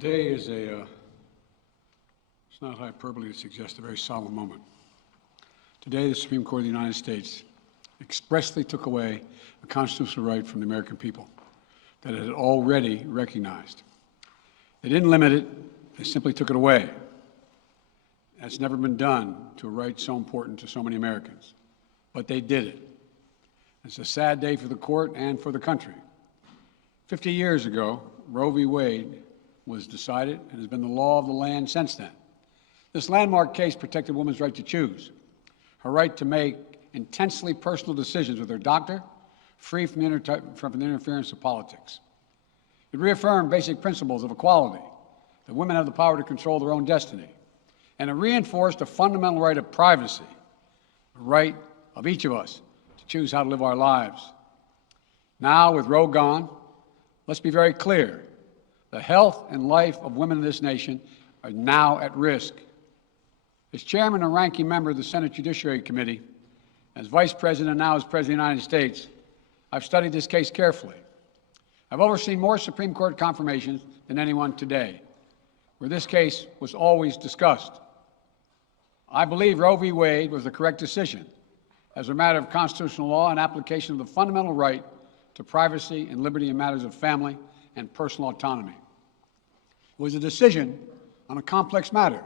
Today is it's not hyperbole to suggest a very solemn moment. Today, the Supreme Court of the United States expressly took away a constitutional right from the American people that it had already recognized. They didn't limit it, they simply took it away. That's never been done to a right so important to so many Americans. But they did it. It's a sad day for the court and for the country. 50 years ago, Roe v. Wade was decided and has been the law of the land since then. This landmark case protected a woman's right to choose, her right to make intensely personal decisions with her doctor, free from the interference of politics. It reaffirmed basic principles of equality, that women have the power to control their own destiny, and it reinforced a fundamental right of privacy, the right of each of us to choose how to live our lives. Now, with Roe gone, let's be very clear. The health and life of women in this nation are now at risk. As chairman and ranking member of the Senate Judiciary Committee, as vice president and now as president of the United States, I've studied this case carefully. I've overseen more Supreme Court confirmations than anyone today, where this case was always discussed. I believe Roe v. Wade was the correct decision as a matter of constitutional law and application of the fundamental right to privacy and liberty in matters of family and personal autonomy. It was a decision on a complex matter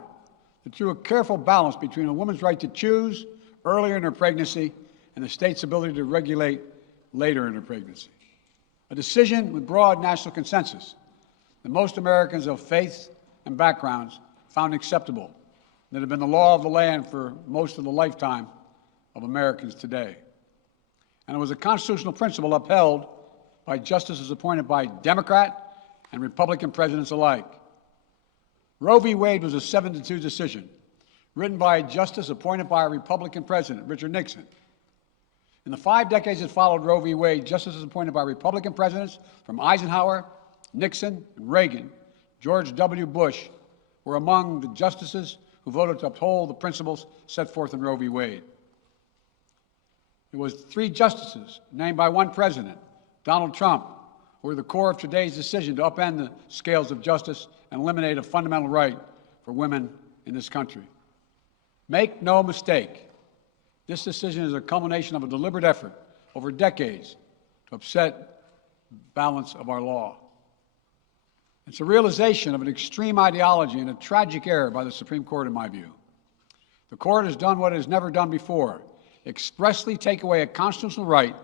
that drew a careful balance between a woman's right to choose earlier in her pregnancy and the state's ability to regulate later in her pregnancy. A decision with broad national consensus that most Americans of faith and backgrounds found acceptable, that had been the law of the land for most of the lifetime of Americans today. And it was a constitutional principle upheld by justices appointed by Democrat and Republican presidents alike. Roe v. Wade was a 7-2 decision, written by a justice appointed by a Republican president, Richard Nixon. In the 5 decades that followed Roe v. Wade, justices appointed by Republican presidents from Eisenhower, Nixon, and Reagan, George W. Bush, were among the justices who voted to uphold the principles set forth in Roe v. Wade. It was 3 justices named by one president, Donald Trump, who were the core of today's decision to upend the scales of justice and eliminate a fundamental right for women in this country. Make no mistake, this decision is a culmination of a deliberate effort over decades to upset the balance of our law. It's a realization of an extreme ideology and a tragic error by the Supreme Court, in my view. The court has done what it has never done before, expressly take away a constitutional right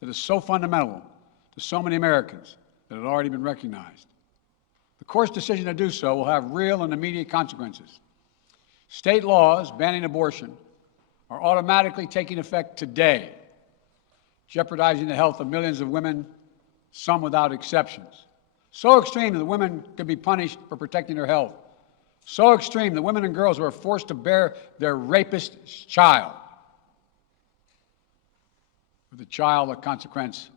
that is so fundamental to so many Americans that had already been recognized. The court's decision to do so will have real and immediate consequences. State laws banning abortion are automatically taking effect today, jeopardizing the health of millions of women, some without exceptions. So extreme that women could be punished for protecting their health. So extreme that women and girls who are forced to bear their rapist's child, with the child a consequence.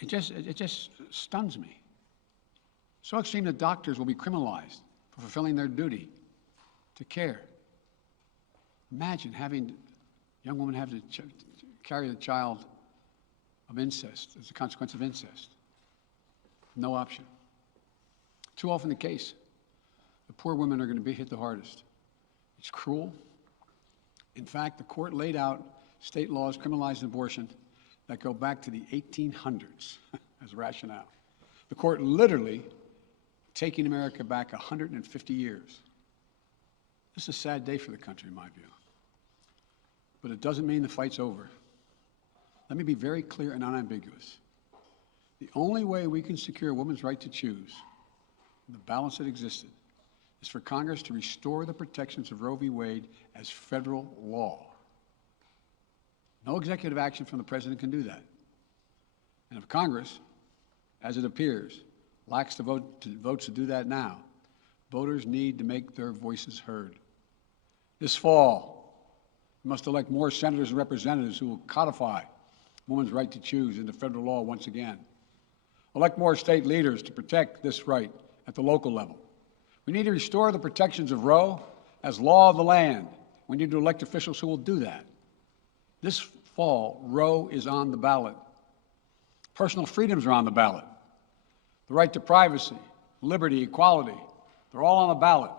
It just stuns me. So extreme that doctors will be criminalized for fulfilling their duty to care. Imagine having a young woman have to carry the child of incest as a consequence of incest. No option. Too often the case. The poor women are going to be hit the hardest. It's cruel. In fact, the court laid out state laws criminalizing abortion that go back to the 1800s as rationale. The court literally taking America back 150 years. This is a sad day for the country, in my view. But it doesn't mean the fight's over. Let me be very clear and unambiguous. The only way we can secure a woman's right to choose, the balance that existed, is for Congress to restore the protections of Roe v. Wade as federal law. No executive action from the president can do that. And if Congress, as it appears, lacks the votes to do that now, voters need to make their voices heard. This fall, we must elect more senators and representatives who will codify women's right to choose into federal law once again. Elect more state leaders to protect this right at the local level. We need to restore the protections of Roe as law of the land. We need to elect officials who will do that. This fall, Roe is on the ballot. Personal freedoms are on the ballot. The right to privacy, liberty, equality, they're all on the ballot.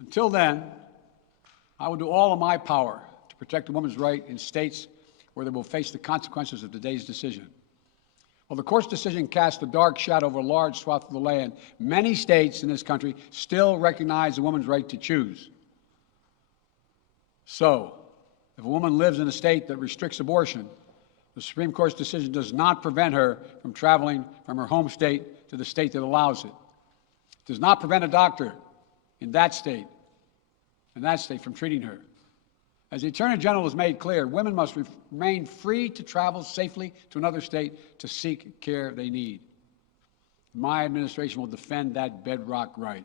Until then, I will do all in my power to protect a woman's right in states where they will face the consequences of today's decision. While the court's decision casts a dark shadow over a large swath of the land, many states in this country still recognize the woman's right to choose. So, if a woman lives in a state that restricts abortion, the Supreme Court's decision does not prevent her from traveling from her home state to the state that allows it. It does not prevent a doctor in that state from treating her. As the Attorney General has made clear, women must remain free to travel safely to another state to seek care they need. My administration will defend that bedrock right.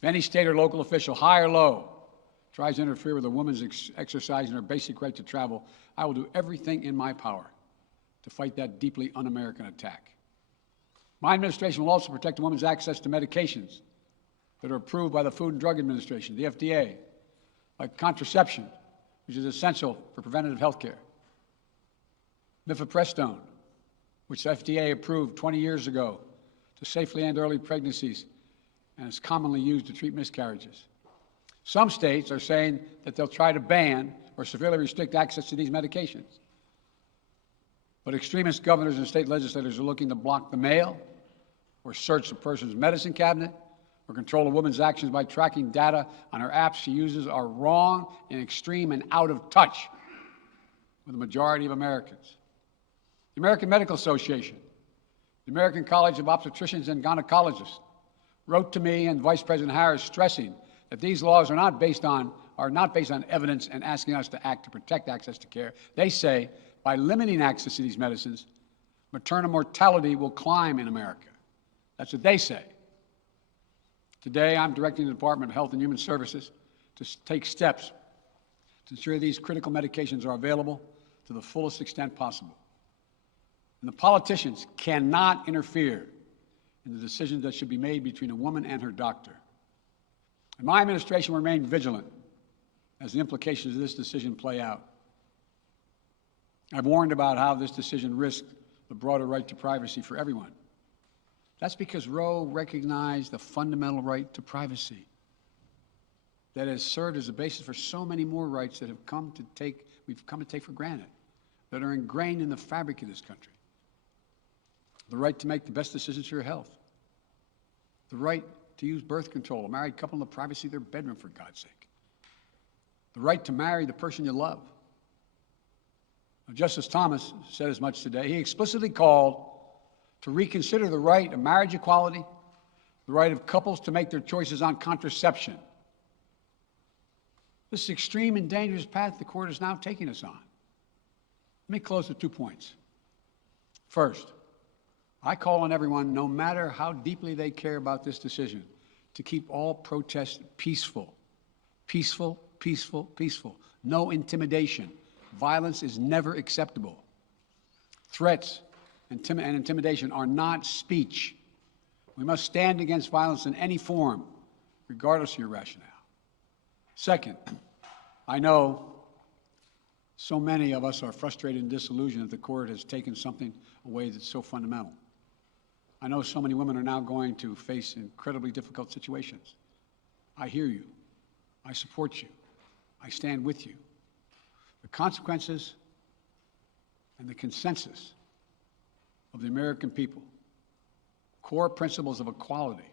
If any state or local official, high or low, tries to interfere with a woman's exercising her basic right to travel, I will do everything in my power to fight that deeply un-American attack. My administration will also protect a woman's access to medications that are approved by the Food and Drug Administration, the FDA, like contraception, which is essential for preventative health care, mifepristone, which the FDA approved 20 years ago to safely end early pregnancies and is commonly used to treat miscarriages. Some states are saying that they'll try to ban or severely restrict access to these medications. But extremist governors and state legislators are looking to block the mail or search a person's medicine cabinet or control a woman's actions by tracking data on her apps she uses are wrong and extreme and out of touch with the majority of Americans. The American Medical Association, the American College of Obstetricians and Gynecologists wrote to me and Vice President Harris stressing that these laws are not based on evidence and asking us to act to protect access to care. They say by limiting access to these medicines, maternal mortality will climb in America. That's what they say. Today, I'm directing the Department of Health and Human Services to take steps to ensure these critical medications are available to the fullest extent possible. And the politicians cannot interfere in the decisions that should be made between a woman and her doctor. And my administration will remain vigilant as the implications of this decision play out. I've warned about how this decision risks the broader right to privacy for everyone. That's because Roe recognized the fundamental right to privacy that has served as a basis for so many more rights that we've come to take for granted, that are ingrained in the fabric of this country. The right to make the best decisions for your health. The right to use birth control, a married couple in the privacy of their bedroom, for God's sake. The right to marry the person you love. Justice Thomas said as much today. He explicitly called to reconsider the right of marriage equality, the right of couples to make their choices on contraception. This is an extreme and dangerous path the court is now taking us on. Let me close with 2 points. First, I call on everyone, no matter how deeply they care about this decision, to keep all protests peaceful. Peaceful, peaceful, peaceful. No intimidation. Violence is never acceptable. Threats and intimidation are not speech. We must stand against violence in any form, regardless of your rationale. Second, I know so many of us are frustrated and disillusioned that the court has taken something away that's so fundamental. I know so many women are now going to face incredibly difficult situations. I hear you. I support you. I stand with you. The consequences and the consensus of the American people, core principles of equality,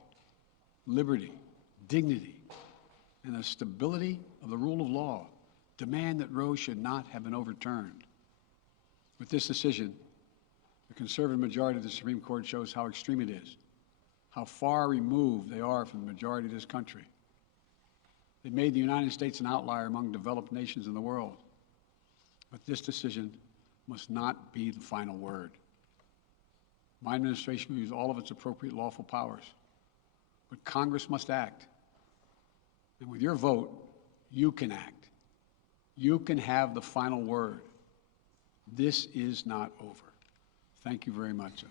liberty, dignity, and the stability of the rule of law demand that Roe should not have been overturned. With this decision, the conservative majority of the Supreme Court shows how extreme it is, how far removed they are from the majority of this country. They made the United States an outlier among developed nations in the world. But this decision must not be the final word. My administration will use all of its appropriate lawful powers, but Congress must act. And with your vote, you can act. You can have the final word. This is not over. Thank you very much.